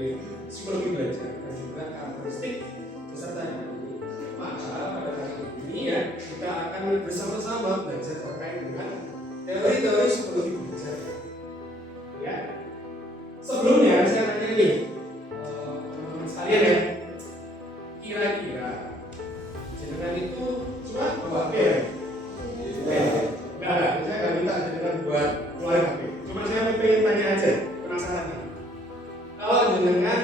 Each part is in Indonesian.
dari psikologi belajar dan juga karakteristik pesertanya. Maka pada kali ini ya kita akan bersama-sama belajar terkait dengan teori-teori psikologi belajar. Ya. Sebelumnya saya tanya nih, teman-teman sekalian ya, kira-kira jenengan itu cuma bawa HP ya? Enggak, saya nggak minta jenengan buat keluarin HP. Cuma saya pengen tanya aja, penasaran nih. Kalau jenengan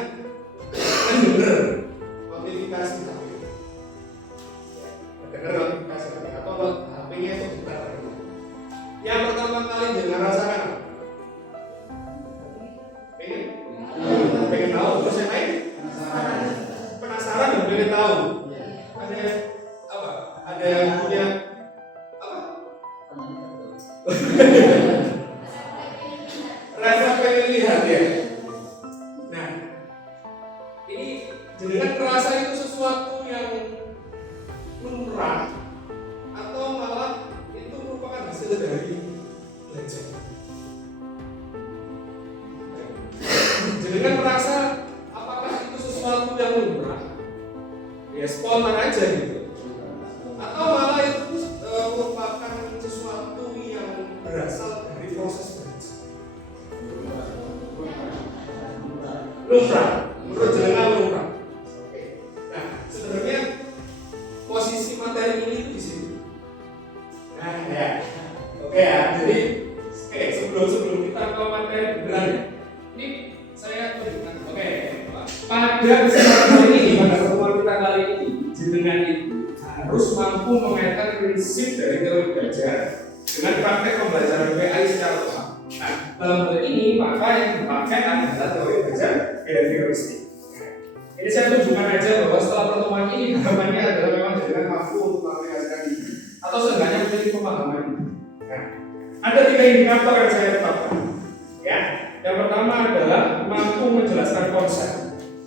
kan denger notifikasi HP, denger notifikasi HP atau HP-nya itu buka, yang pertama kali jenengan rasakan apa? Pengen tahu, terus yang lain? Penasaran dan pengen tahu. Ada apa? Ada yang punya apa? Rasa pengen lihat ya. Nah, ini jenengan merasa itu sesuatu yang lumrah atau malah itu merupakan hasil dari belajar. Jenengan merasa apakah itu sesuatu yang lumrah? Ya spontan aja gitu. Atau malah itu merupakan sesuatu yang berasal dari proses belajar. Lumrah, menurut jenengan lumrah. Oke. Nah, sebenarnya posisi materi ini itu di sini. Nah, ya. Oke ya. Jadi, sebelum kita ke materi beneran ya. Ini saya tunjukkan. Oke. Pada kesempatan kali ini, pada pertemuan kita kali ini, jenengan itu harus mampu mengaitkan prinsip dari teori belajar dengan praktek pembelajaran PAI secara tepat. Nah, dalam hal ini maka yang dipakai adalah teori belajar behavioristik. Ini saya tunjukkan aja bahwa setelah pertemuan ini harapannya adalah memang jenengan mampu untuk mengaplikasikan ini atau seenggaknya memiliki pemahaman ini. Nah, ada 3 indikator yang saya tetapkan. Ya, yang pertama adalah mampu menjelaskan konsep.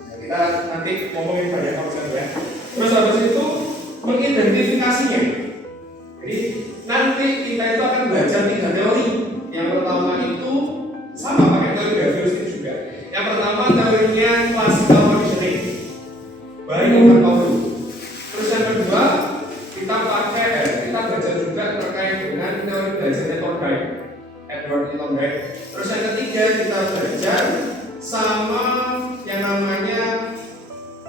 Nah, kita nanti ngomongin banyak konsep ya. Terus habis itu mengidentifikasinya. Jadi nanti kita itu akan belajar 3 teori. Yang pertama itu sama pakai teori behavioristik juga. Yang pertama teorinya classical conditioning, baik open teori. Terus yang kedua kita belajar juga terkait dengan teori belajarnya Thorndike, Edward Thorndike. Terus yang ketiga kita belajar sama yang namanya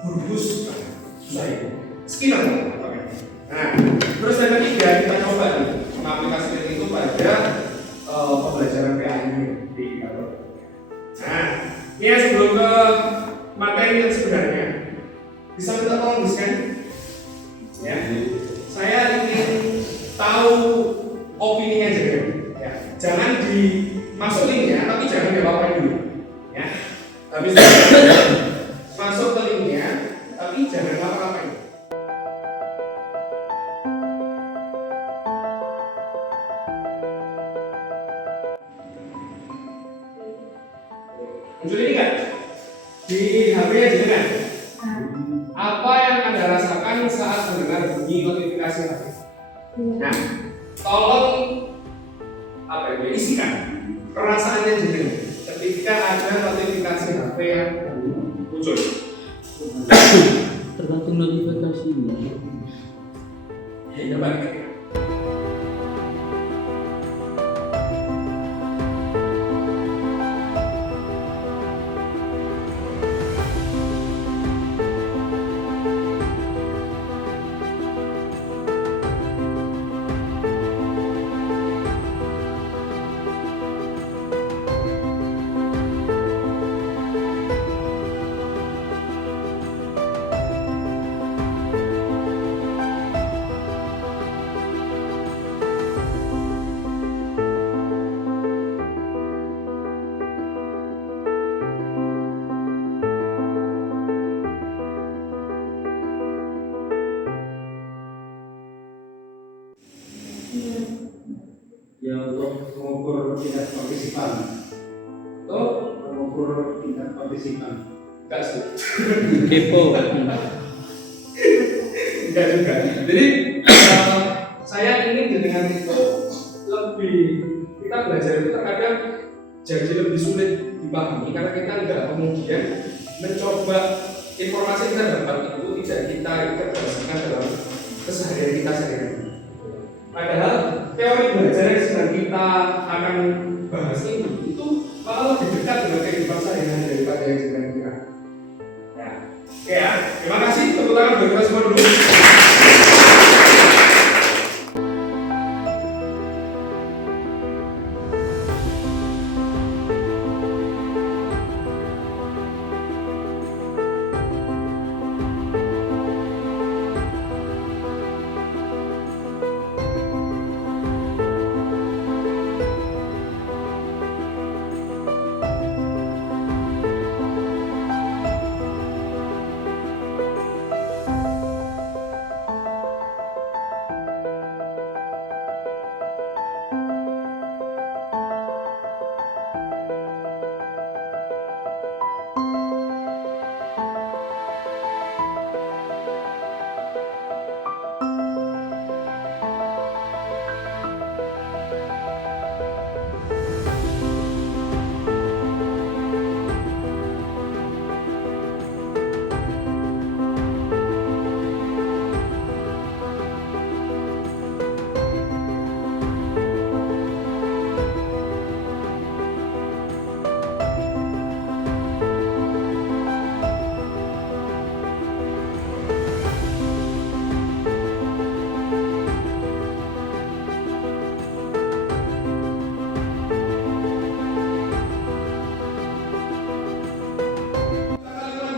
Burbus Skinner. Nah, terus yang ketiga kita coba nih mengaplikasikan itu pada pembelajaran PAI di indikator. Nah, ini sebelum ke materi yang sebenarnya, bisa minta tolong diskan? Ya, saya ingin tahu opininya aja ya. Jangan dimasuk linknya, tapi jangan diapa-apain dulu. Ya, habis masuk ke linknya, tapi jangan apa-apain. Muncul ini kan? Di HP-nya jenengan. Apa yang Anda rasakan saat mendengar bunyi notifikasi HP? Nah, tolong isikan perasaannya jenengan ketika ada notifikasi HP yang muncul. Tergantung notifikasinya. Ya, balik. Ya untuk mengukur tingkat partisipan. Tuh, Mengukur tingkat partisipan. enggak sih. Kepo. Enggak juga. Jadi saya ingin dengan itu lebih kita belajar itu terkadang jadi lebih sulit dipahami karena kita enggak kemudian mencoba informasi yang kita dapat itu tidak kita implementasikan dalam keseharian kita sehari-hari. Padahal teori belajar yang sedang kita akan bahas ini itu malah lebih dekat dengan kehidupan sehari-hari daripada yang sedang kita. Ya, oke ya. Terima kasih. Tepuk tangan bagi kita semua dulu.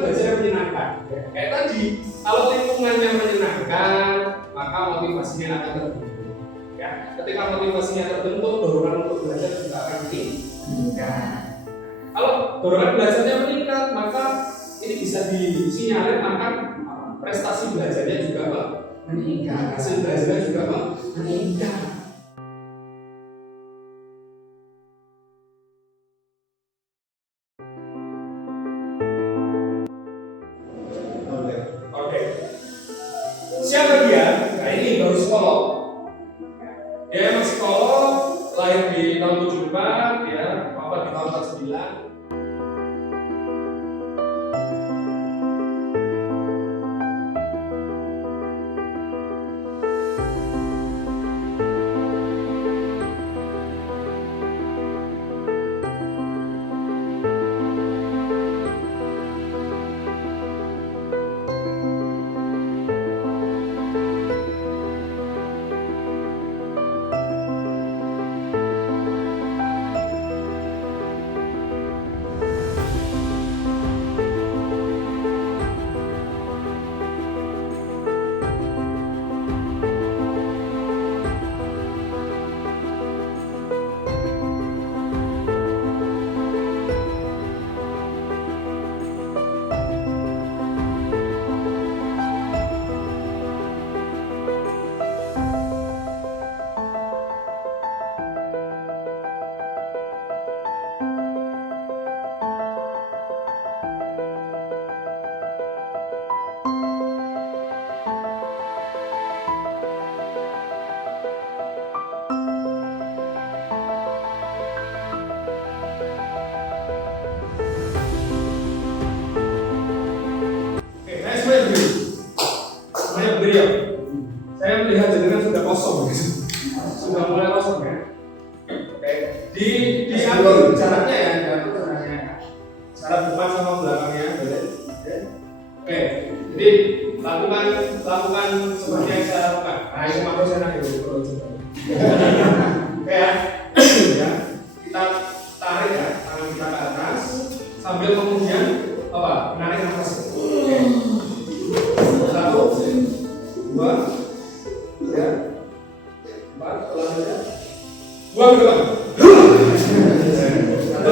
Belajar menyenangkan. Kayak tadi, kalau lingkungannya menyenangkan, maka motivasinya akan terbentuk. Ya, ketika motivasinya terbentuk, dorongan untuk belajar juga akan meningkat. Kalau dorongan belajarnya meningkat, maka ini bisa disinyalir akan prestasi belajarnya juga meningkat, hasil belajarnya juga meningkat. Siapa dia? Nah ini baru psikolog. Dia emang psikolog, lahir di tahun 74, ya, wafat di tahun 49. Saya melihat jenengan sudah kosong, sudah mulai kosong ya. Oke, diatur jaraknya ya, jarak depan sama belakangnya, boleh. Oke, jadi lakukan seperti yang saya lakukan. Nah itu makro saya nak itu. Oke ya, kita tarik ya tangan kita ke atas sambil kemudian menarik nafas. Oke, 1, 2, 3, 4, selanjutnya buang ke depan. Satu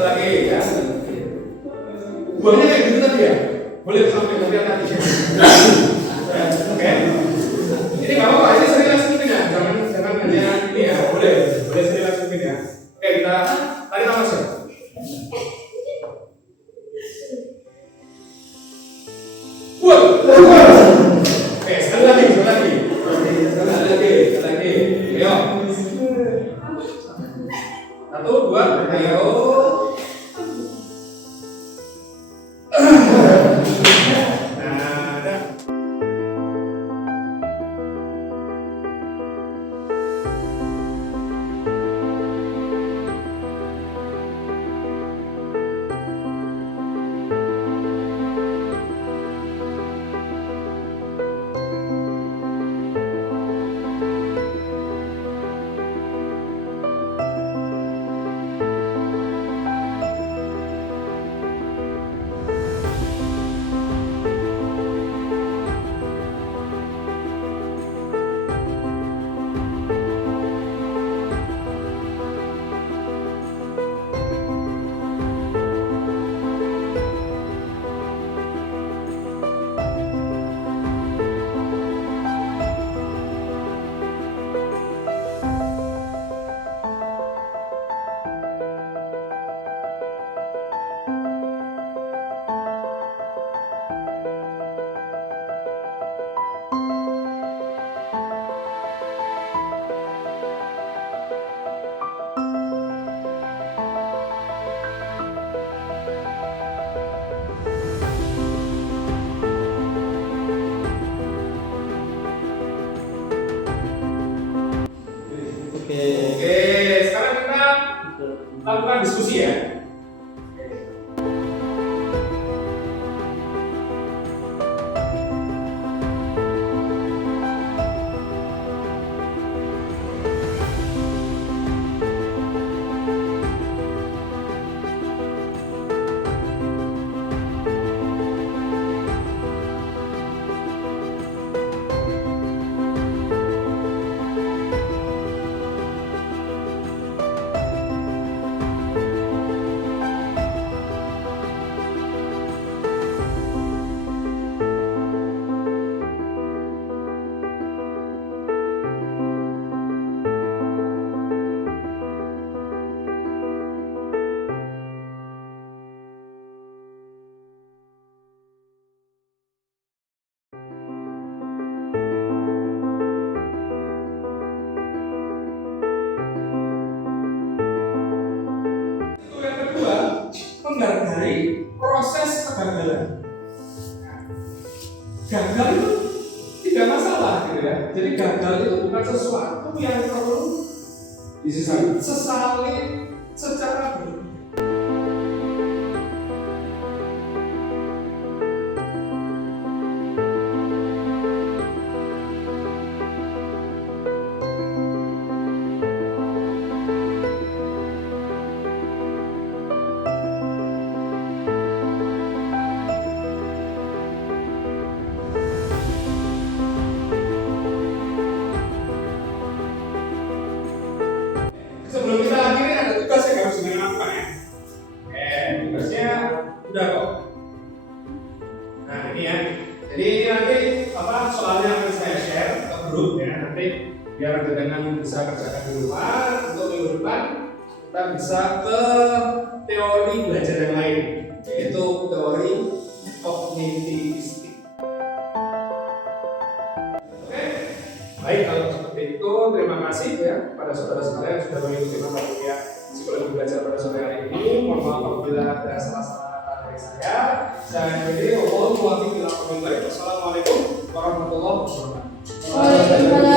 lagi ya. Buangnya kayak gitu tadi ya. Boleh sampai bagian tadi. Oke. Ini nggak apa-apa. Ini sering langsungin ya. Jangan hanya ini ya. Boleh sering langsungin ya. Oke, kita tarik nafas ya. Buang. Oke, sekali lagi. Ayo. 1, 2, ayo. diskusi ya. Yang kedua, menghargai proses kegagalan. Gagal itu tidak masalah gitu ya. Jadi gagal itu bukan sesuatu yang perlu Disesali. sesali secara berlebihan. Sebelum kita akhiri ada tugas yang harus dilakukan ya. Tugasnya udah kok. Nah ini ya. Jadi ini nanti soalnya akan saya share ke grup ya. Nanti biar dengan bisa kerjakan di rumah. Untuk minggu depan kita bisa ke teori belajar yang lain, yaitu teori kognitivistik. Oke, baik kalau seperti itu terima kasih ya pada saudara-saudara yang sudah mengikuti mata kuliah psikologi belajar pada sore hari ini. Mohon maaf apabila ada salah-salah kata dari saya. Saya akhiri. Wassalamualaikum warahmatullahi wabarakatuh. Waalaikumsalam